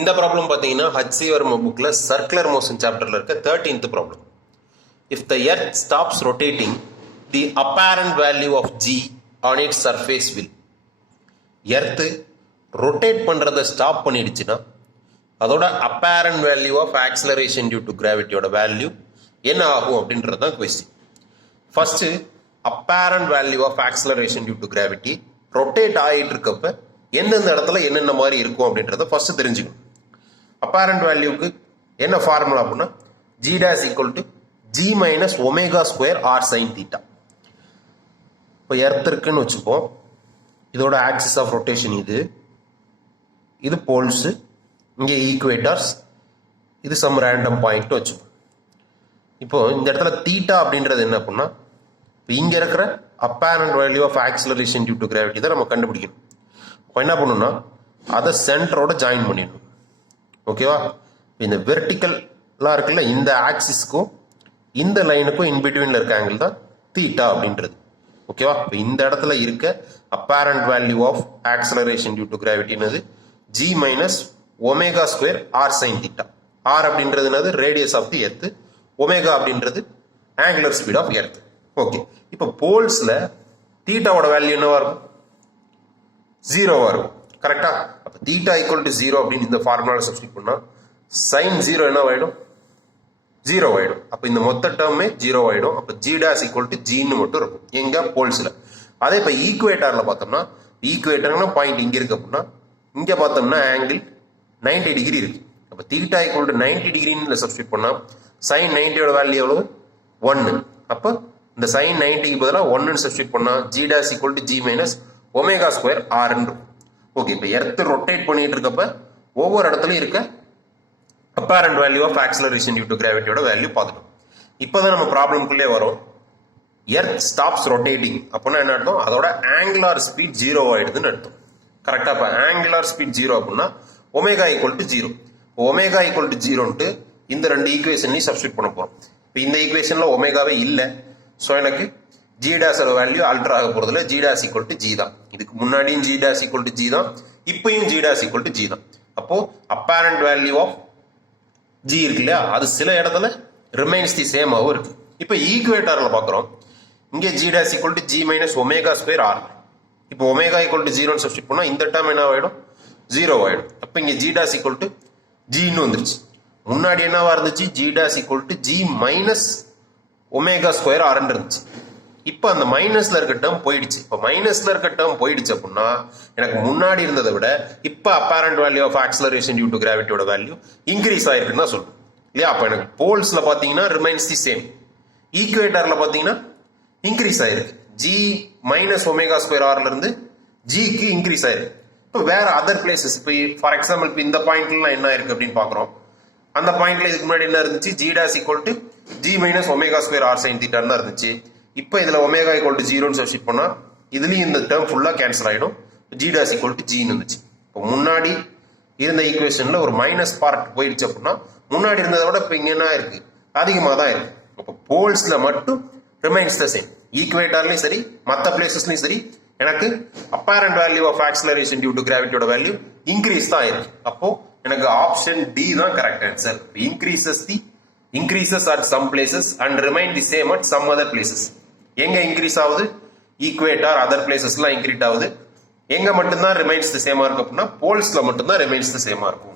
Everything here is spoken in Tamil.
இந்த ப்ராப்ளம் பார்த்தீங்கன்னா ஹச்சி வர்மா புக்கில் சர்க்குலர் மோஷன் சாப்டரில் இருக்க 13th problem. If the earth stops rotating the apparent value of g on its surface will. Earth rotate பண்ணுறதை ஸ்டாப் பண்ணிடுச்சுன்னா அதோட apparent value of acceleration due to கிராவிட்டியோட வேல்யூ என்ன ஆகும் அப்படின்றது தான் question. First apparent value of acceleration due to gravity rotate ஆகிட்டு இருக்கப்ப எந்தெந்த இடத்துல என்னென்ன மாதிரி இருக்கும் அப்படின்றத ஃபர்ஸ்ட் தெரிஞ்சுக்கணும். அப்பேரண்ட் வேல்யூக்கு என்ன ஃபார்முலா அப்படின்னா g dash equal to g minus omega square R sine theta. இப்போ எர்த் இருக்குன்னு வச்சுப்போம், இதோட ஆக்சிஸ் ஆஃப் ரொட்டேஷன் இது போல்ஸு, இங்கே ஈக்குவேட்டர்ஸ், இது சம் ரேண்டம் பாயிண்ட் வச்சுப்போம். இப்போ இந்த இடத்துல தீட்டா அப்படின்றது என்ன அப்படின்னா இப்போ இங்கே இருக்கிற apparent value of acceleration due to gravity தான் நம்ம கண்டுபிடிக்கணும். இப்போ என்ன பண்ணணும்னா அதை சென்டரோட ஜாயின் பண்ணிடணும். ஓகேவா? இந்த வெர்டிக்கல்லாம் இருக்குல்ல, இந்த ஆக்சிஸ்க்கும் இந்த லைனுக்கும் இன்பிட்வீனில் இருக்க ஆங்கிள் தான் தீட்டா அப்படின்றது. ஓகேவா? இப்போ இந்த இடத்துல இருக்க apparent value of acceleration due to கிராவிட்டினது g minus omega square R sine theta. R அப்படின்றதுனது radius of the earth, omega அப்படின்றது angular speed of earth. Okay, இப்போ போல்ஸில் தீட்டாவோட வேல்யூ என்னவா இருக்கும்? ஜீரோவா இருக்கும். கரெக்டா? அப்போ தீட்டா ஈக்குவல் டு ஜீரோ அப்படின்னு இந்த ஃபார்முலாவில் சப்ஸ்டிட் பண்ணால் சைன் ஜீரோ என்ன ஆகிடும்? ஜீரோ ஆகிடும். அப்போ இந்த மொத்த டேர்மே ஜீரோ ஆகிடும். அப்போ ஜி டேஸ் ஈக்குவல் டு ஜின்னு மட்டும் இருக்கும் எங்க போல்ஸில். அதே இப்போ ஈக்குவேட்டரில் பார்த்தோம்னா, ஈக்குவேட்டர்னா பாயிண்ட் இங்கே இருக்கு அப்படின்னா இங்கே பார்த்தோம்னா ஆங்கிள் 90 டிகிரி இருக்கு. அப்போ தீட்டா ஈக்குவல் டு 90 டிகிரின்னு சப்ஸ்டிட் பண்ணால் சைன் 90யோட வேல்யூ எவ்வளவு? 1. அப்போ இந்த சைன் 90க்கு பதிலாக 1ன்னு சப்ஸ்டிட் பண்ணால் g dash equal to g minus omega square ஆர்ன்னு இருக்கும். ஓகே, இப்போ எர்த்து ரொட்டேட் பண்ணிட்டு இருக்கப்ப ஒவ்வொரு இடத்துலையும் இருக்க apparent value of acceleration due to கிராவிட்டியோட வேல்யூ பார்த்துட்டோம். இப்போதான் நம்ம ப்ராப்ளம்குள்ளே வரும். எர்த் ஸ்டாப்ஸ் ரொட்டேட்டிங் அப்படின்னா என்ன அர்த்தம்? அதோட ஆங்குலார் ஸ்பீட் ஜீரோ ஆயிடுதுன்னு அர்த்தம். கரெக்டாக? இப்போ ஆங்குலார் ஸ்பீட் ஜீரோ அப்படின்னா omega equal to zero. Omega equal to ஜீரோன்ட்டு இந்த ரெண்டு ஈக்குவேஷன்லையும் சப்ஸ்டிட் பண்ண போகிறோம். இப்போ இந்த ஈக்குவேஷனில் ஒமேகாவே இல்லை. ஸோ எனக்கு ஜி டேஸோட வேல்யூ ஆல்டர் ஆக போகிறதுல G dash equal to G தான். இதுக்கு முன்னாடியும் G dash equal to G தான், இப்பயும் G dash equal to G தான். அப்போ அப்பேரண்ட் வேல்யூ ஆஃப் ஜி இருக்கு இல்லையா, அது சில இடத்துல ரிமைன்ஸ் தி சேமாகவும் இருக்கு. இப்போ ஈக்குவேட்டரில் பார்க்குறோம், இங்கே g dash equal to g minus omega square r. இப்போ ஒமேகா ஈக்குவல் டு ஜீரோன்னு சப்ஸ்டிட் பண்ணால் இந்த டேர்ம் என்ன ஆகிடும்? ஜீரோ ஆகிடும். அப்போ இங்கே ஜி டேஸ் ஈக்குவல் டு ஜின்னு வந்துருச்சு. முன்னாடி என்னவா இருந்துச்சு? G dash equal to g minus omega square ஆர்ன்னு இருந்துச்சு. இப்போ அந்த மைனஸ்ல இருக்க டேர்ம் போயிடுச்சு. இப்போ மைனஸ்ல இருக்க டேர்ம் போயிடுச்சு அப்படின்னா எனக்கு முன்னாடி இருந்ததை விட இப்போ apparent value of acceleration due to கிராவிட்டியோட வேல்யூ இன்க்ரீஸ் ஆயிருக்குன்னு தான் சொல்லணும் இல்லையா? அப்போ எனக்கு போல்ஸ்ல பார்த்தீங்கன்னா ரிமைன்ஸ் தி சேம், ஈக்குவேட்டர்ல பார்த்தீங்கன்னா இன்க்ரீஸ் ஆயிருக்கு. ஜி மைனஸ் ஒமேகா ஸ்கொயர் ஆர்ல இருந்து ஜிக்கு இன்க்ரீஸ் ஆயிருக்கு. இப்போ வேற அதர் பிளேசஸ், இப்போ ஃபார் எக்ஸாம்பிள் இப்போ இந்த பாயிண்ட்லாம் என்ன இருக்கு அப்படின்னு பார்க்குறோம். அந்த பாயிண்ட்ல இதுக்கு முன்னாடி என்ன இருந்துச்சு? G dash equal to g minus omega square R sine தீட்டான்னு இருந்துச்சு. இப்போ இதில் ஒமேகா ஈக்குவல் டு ஜீரோன்னு சப்ஸ்டிட் பண்ணால் இதுலேயும் இந்த டேர்ம் ஃபுல்லாக கேன்சல் ஆகிடும். ஜி டேஸ் ஈக்குவல் டு ஜின்னு இருந்துச்சு. இப்போ முன்னாடி இருந்த ஈக்குவேஷனில் ஒரு மைனஸ் பார்ட் போயிடுச்சு அப்படின்னா முன்னாடி இருந்ததை விட இப்போ இங்கே என்ன இருக்கு? அதிகமாக தான் இருக்கு. அப்போ போல்ஸில் மட்டும் ரிமைன்ஸ் த சேம். ஈக்குவேட்டர்லையும் சரி மற்ற பிளேசஸ்லையும் சரி எனக்கு apparent value of acceleration due to கிராவிட்டியோட வேல்யூ இன்க்ரீஸ் தான் இருக்கு. அப்போ எனக்கு ஆப்ஷன் டி தான் correct answer. increases at some places and remain the same at some other places. எங்க இன்க்ரீஸ் ஆகுது? ஈக்குவேட்டர் அதர் பிளேசஸ்லாம் இன்க்ரீஸ் ஆகுது. எங்க மட்டும்தான் ரிமைன்ஸ் தி சேமா இருக்கு அப்படின்னா போல்ஸ்ல மட்டும்தான் ரிமைன்ஸ் தி சேமா இருக்கும்.